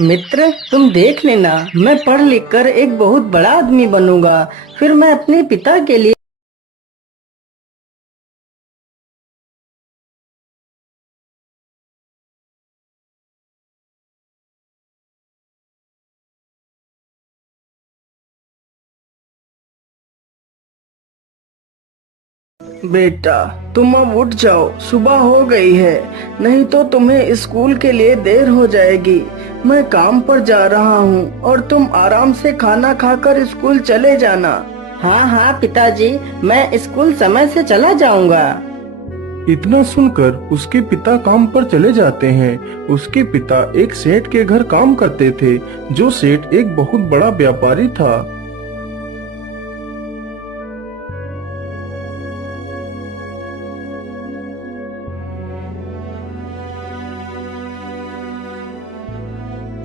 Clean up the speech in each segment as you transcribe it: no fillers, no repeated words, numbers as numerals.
मित्र, तुम देख लेना, मैं पढ़ लिख कर एक बहुत बड़ा आदमी बनूंगा। फिर मैं अपने पिता के लिए। बेटा, तुम अब उठ जाओ, सुबह हो गई है। नहीं तो तुम्हें स्कूल के लिए देर हो जाएगी। मैं काम पर जा रहा हूँ और तुम आराम से खाना खाकर स्कूल चले जाना। हाँ हाँ पिताजी, मैं स्कूल समय से चला जाऊंगा। इतना सुनकर उसके पिता काम पर चले जाते हैं। उसके पिता एक सेठ के घर काम करते थे, जो सेठ एक बहुत बड़ा व्यापारी था।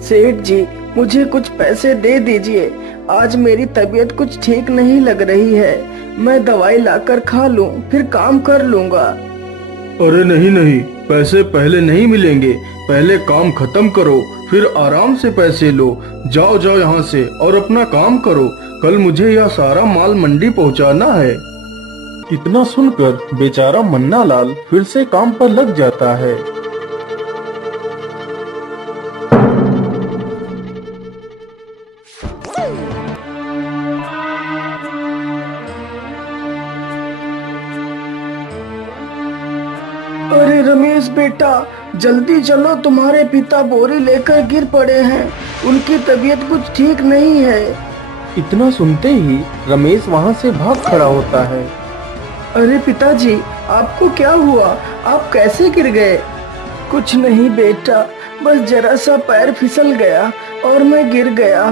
सेठ जी, मुझे कुछ पैसे दे दीजिए। आज मेरी तबीयत कुछ ठीक नहीं लग रही है। मैं दवाई लाकर खा लूं, फिर काम कर लूंगा। अरे नहीं नहीं, पैसे पहले नहीं मिलेंगे। पहले काम खत्म करो, फिर आराम से पैसे लो। जाओ जाओ यहाँ से और अपना काम करो। कल मुझे यह सारा माल मंडी पहुँचाना है। इतना सुनकर बेचारा मन्ना लाल फिर से काम पर लग जाता है। अरे रमेश बेटा, जल्दी चलो, तुम्हारे पिता बोरी लेकर गिर पड़े हैं। उनकी तबीयत कुछ ठीक नहीं है। इतना सुनते ही रमेश वहाँ से भाग खड़ा होता है। अरे पिताजी, आपको क्या हुआ? आप कैसे गिर गए? कुछ नहीं बेटा, बस जरा सा पैर फिसल गया और मैं गिर गया।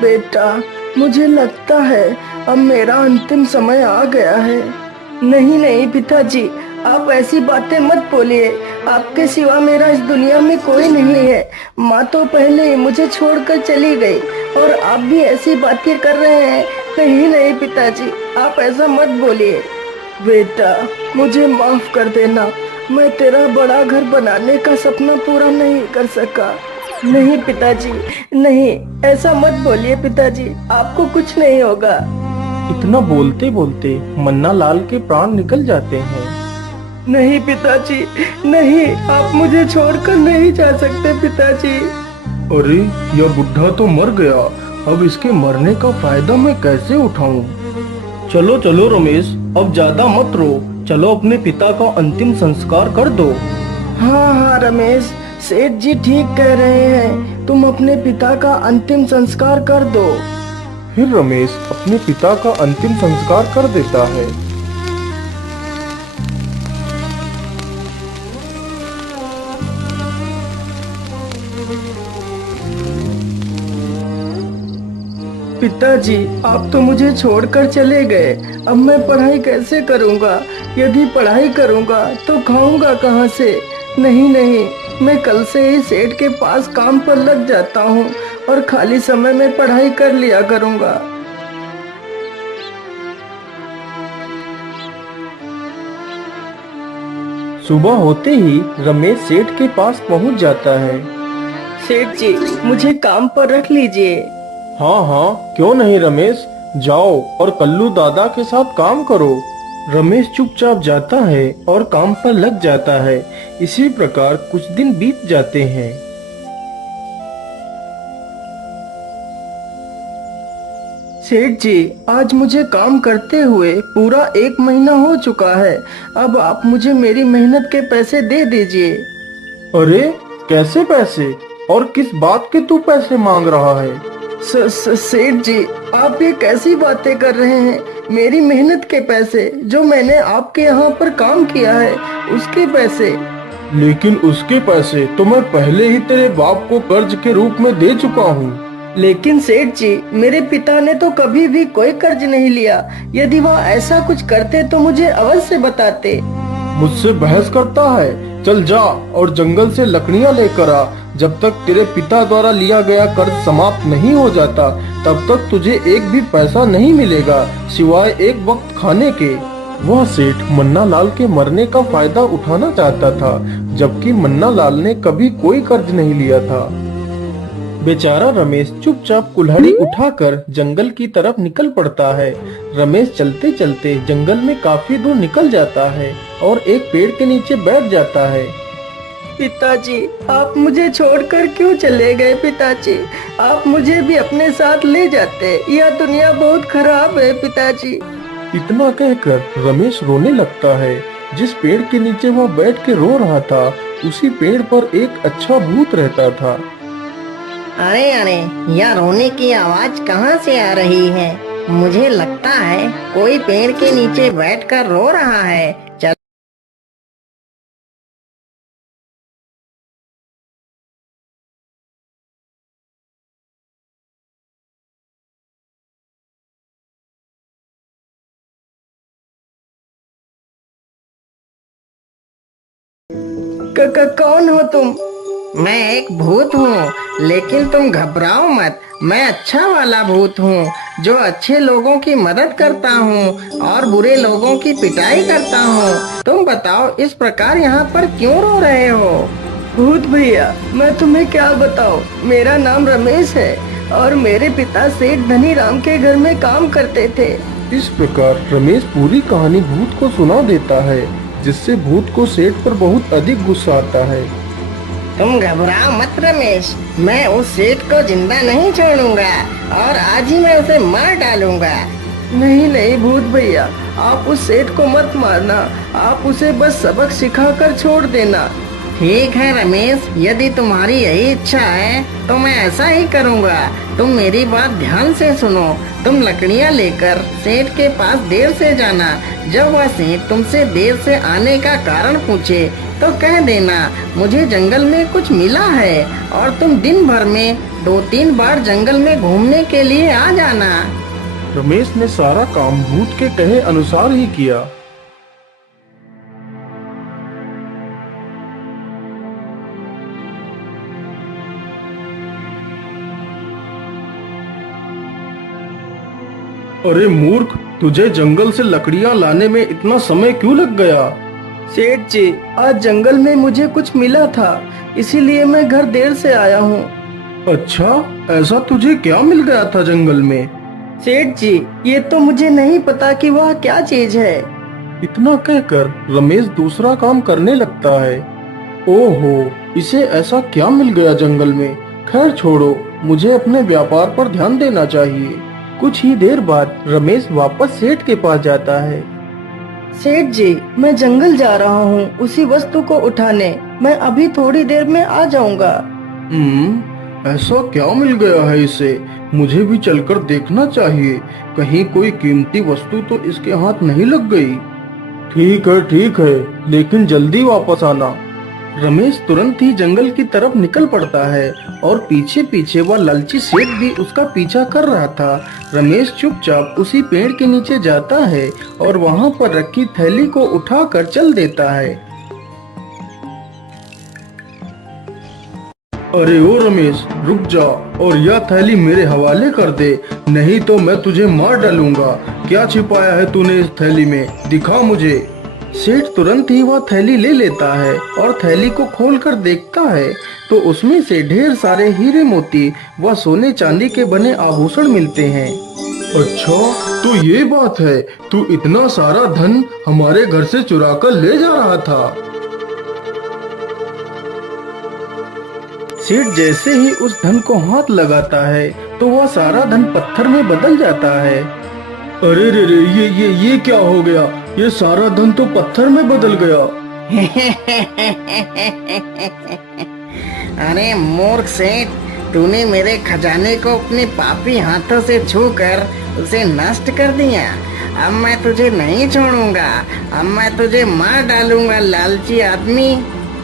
बेटा, मुझे लगता है अब मेरा अंतिम समय आ गया है। नहीं नहीं पिताजी, आप ऐसी बातें मत बोलिए। आपके सिवा मेरा इस दुनिया में कोई नहीं है। माँ तो पहले ही मुझे छोड़कर चली गई और आप भी ऐसी बातें कर रहे हैं। नहीं नहीं पिताजी, आप ऐसा मत बोलिए। बेटा, मुझे माफ कर देना। मैं तेरा बड़ा घर बनाने का सपना पूरा नहीं कर सका। नहीं पिताजी, नहीं, ऐसा मत बोलिए पिताजी, आपको कुछ नहीं होगा। इतना बोलते बोलते मन्ना लाल के प्राण निकल जाते हैं। नहीं पिताजी, नहीं, आप मुझे छोड़कर नहीं जा सकते पिताजी। अरे, यह बुढ़ा तो मर गया। अब इसके मरने का फायदा मैं कैसे उठाऊं? चलो चलो रमेश, अब ज्यादा मत रो। चलो अपने पिता का अंतिम संस्कार कर दो। हाँ हाँ रमेश, सेठ जी ठीक कह रहे हैं। तुम अपने पिता का अंतिम संस्कार कर दो। फिर रमेश अपने पिता का अंतिम संस्कार कर देता है। पिताजी, आप तो मुझे छोड़कर चले गए। अब मैं पढ़ाई कैसे करूँगा? यदि पढ़ाई करूँगा तो खाऊंगा कहाँ से? नहीं नहीं, मैं कल से ही सेठ के पास काम पर लग जाता हूँ और खाली समय में पढ़ाई कर लिया करूँगा। सुबह होते ही रमेश सेठ के पास पहुंच जाता है। सेठ जी, मुझे काम पर रख लीजिए। हाँ हाँ, क्यों नहीं रमेश, जाओ और कल्लू दादा के साथ काम करो। रमेश चुपचाप जाता है और काम पर लग जाता है। इसी प्रकार कुछ दिन बीत जाते हैं। सेठ जी, आज मुझे काम करते हुए पूरा 1 महीना हो चुका है। अब आप मुझे मेरी मेहनत के पैसे दे दीजिए। अरे, कैसे पैसे? और किस बात के तू पैसे मांग रहा है? सेठ जी, आप ये कैसी बातें कर रहे हैं? मेरी मेहनत के पैसे, जो मैंने आपके यहाँ पर काम किया है, उसके पैसे। लेकिन उसके पैसे तो मैं पहले ही तेरे बाप को कर्ज के रूप में दे चुका हूँ। लेकिन सेठ जी, मेरे पिता ने तो कभी भी कोई कर्ज नहीं लिया। यदि वह ऐसा कुछ करते तो मुझे अवश्य बताते। मुझसे बहस करता है? चल जा और जंगल से लकड़ियाँ लेकर आ। जब तक तेरे पिता द्वारा लिया गया कर्ज समाप्त नहीं हो जाता, तब तक तुझे एक भी पैसा नहीं मिलेगा, सिवाय एक वक्त खाने के। वह सेठ मन्ना लाल के मरने का फायदा उठाना चाहता था, जबकि मन्ना लाल ने कभी कोई कर्ज नहीं लिया था। बेचारा रमेश चुपचाप कुल्हाड़ी उठाकर जंगल की तरफ निकल पड़ता है। रमेश चलते चलते जंगल में काफी दूर निकल जाता है और एक पेड़ के नीचे बैठ जाता है। पिताजी, आप मुझे छोड़कर क्यों चले गए पिताजी? आप मुझे भी अपने साथ ले जाते। यह दुनिया बहुत खराब है पिताजी। इतना कहकर रमेश रोने लगता है। जिस पेड़ के नीचे वह बैठ के रो रहा था, उसी पेड़ पर एक अच्छा भूत रहता था। अरे अरे, यह रोने की आवाज कहाँ से आ रही है? मुझे लगता है कोई पेड़ के नीचे बैठकर रो रहा है। चल। कौन हो तुम? मैं एक भूत हूँ, लेकिन तुम घबराओ मत। मैं अच्छा वाला भूत हूँ जो अच्छे लोगों की मदद करता हूँ और बुरे लोगों की पिटाई करता हूँ। तुम बताओ, इस प्रकार यहाँ पर क्यों रो रहे हो? भूत भैया, मैं तुम्हें क्या बताऊं? मेरा नाम रमेश है और मेरे पिता सेठ धनी राम के घर में काम करते थे। इस प्रकार रमेश पूरी कहानी भूत को सुना देता है, जिससे भूत को सेठ पर बहुत अधिक गुस्सा आता है। तुम घबराओ मत रमेश, मैं उस सेठ को जिंदा नहीं छोड़ूंगा और आज ही मैं उसे मार डालूंगा। नहीं नहीं भूत भैया, आप उस सेठ को मत मारना। आप उसे बस सबक सिखाकर छोड़ देना। ठीक है रमेश, यदि तुम्हारी यही इच्छा है तो मैं ऐसा ही करूँगा। तुम मेरी बात ध्यान से सुनो। तुम लकड़ियाँ लेकर सेठ के पास देर से जाना। जब वह सेठ तुमसे देर से आने का कारण पूछे तो कह देना मुझे जंगल में कुछ मिला है, और तुम दिन भर में 2-3 बार जंगल में घूमने के लिए आ जाना। रमेश ने सारा काम भूत के कहे अनुसार ही किया। अरे मूर्ख, तुझे जंगल से लकड़ियां लाने में इतना समय क्यों लग गया? सेठ जी, आज जंगल में मुझे कुछ मिला था, इसीलिए मैं घर देर से आया हूँ। अच्छा, ऐसा तुझे क्या मिल गया था जंगल में? सेठ जी, ये तो मुझे नहीं पता कि वह क्या चीज है। इतना कहकर रमेश दूसरा काम करने लगता है। ओहो, इसे ऐसा क्या मिल गया जंगल में? खैर छोड़ो, मुझे अपने व्यापार पर ध्यान देना चाहिए। कुछ ही देर बाद रमेश वापस सेठ के पास जाता है। सेठ जी, मैं जंगल जा रहा हूँ उसी वस्तु को उठाने। मैं अभी थोड़ी देर में आ जाऊंगा। ऐसा क्या मिल गया है इसे? मुझे भी चलकर देखना चाहिए, कहीं कोई कीमती वस्तु तो इसके हाथ नहीं लग गई। ठीक है, लेकिन जल्दी वापस आना। रमेश तुरंत ही जंगल की तरफ निकल पड़ता है और पीछे पीछे वह लालची सेठ भी उसका पीछा कर रहा था। रमेश चुपचाप उसी पेड़ के नीचे जाता है और वहां पर रखी थैली को उठाकर चल देता है। अरे ओ रमेश, रुक जा और यह थैली मेरे हवाले कर दे, नहीं तो मैं तुझे मार डालूंगा। क्या छिपाया है तूने इस थैली में? दिखा मुझे। सेठ तुरंत ही वह थैली ले लेता है और थैली को खोलकर देखता है तो उसमें से ढेर सारे हीरे मोती व सोने चांदी के बने आभूषण मिलते हैं। अच्छा, तो ये बात है, तू इतना सारा धन हमारे घर से चुरा कर ले जा रहा था। सेठ जैसे ही उस धन को हाथ लगाता है तो वह सारा धन पत्थर में बदल जाता है। अरे रे रे, ये क्या हो गया? ये सारा धन तो पत्थर में बदल गया। अरे मूर्ख सेठ, तूने मेरे खजाने को अपने पापी हाथों से छूकर उसे नष्ट कर दिया। अब मैं तुझे नहीं छोड़ूंगा, अब मैं तुझे मार डालूंगा लालची आदमी।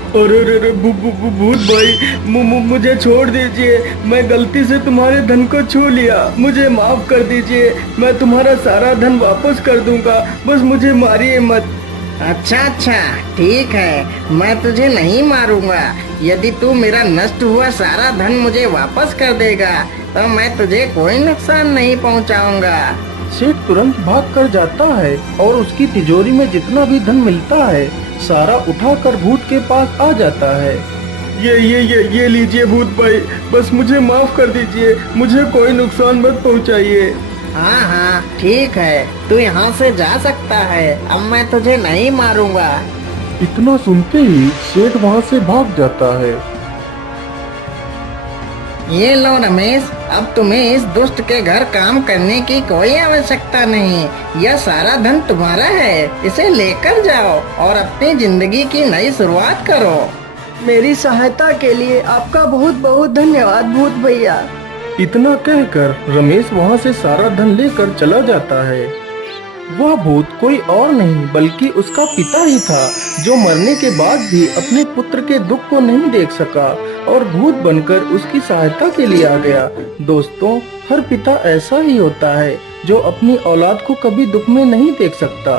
अरे रे रे, भूत भाई, मुझे छोड़ दीजिए। मैं गलती से तुम्हारे धन को छू लिया, मुझे माफ कर दीजिए। मैं तुम्हारा सारा धन वापस कर दूंगा, बस मुझे मारिए मत। अच्छा, ठीक है, मैं तुझे नहीं मारूंगा। यदि तू मेरा नष्ट हुआ सारा धन मुझे वापस कर देगा तो मैं तुझे कोई नुकसान नहीं पहुंचाऊंगा। सेठ तुरंत भाग कर जाता है और उसकी तिजोरी में जितना भी धन मिलता है सारा उठाकर भूत के पास आ जाता है। ये लीजिए भूत भाई, बस मुझे माफ कर दीजिए, मुझे कोई नुकसान मत पहुंचाइए। हाँ हाँ ठीक है, तू यहाँ से जा सकता है, अब मैं तुझे नहीं मारूंगा। इतना सुनते ही सेठ वहाँ से भाग जाता है। ये लो रमेश, अब तुम्हें इस दुष्ट के घर काम करने की कोई आवश्यकता नहीं। यह सारा धन तुम्हारा है, इसे लेकर जाओ और अपनी जिंदगी की नई शुरुआत करो। मेरी सहायता के लिए आपका बहुत बहुत धन्यवाद भूत भैया। इतना कहकर रमेश वहाँ से सारा धन लेकर चला जाता है। वह भूत कोई और नहीं बल्कि उसका पिता ही था, जो मरने के बाद भी अपने पुत्र के दुख को नहीं देख सका और भूत बनकर उसकी सहायता के लिए आ गया। दोस्तों, हर पिता ऐसा ही होता है जो अपनी औलाद को कभी दुख में नहीं देख सकता।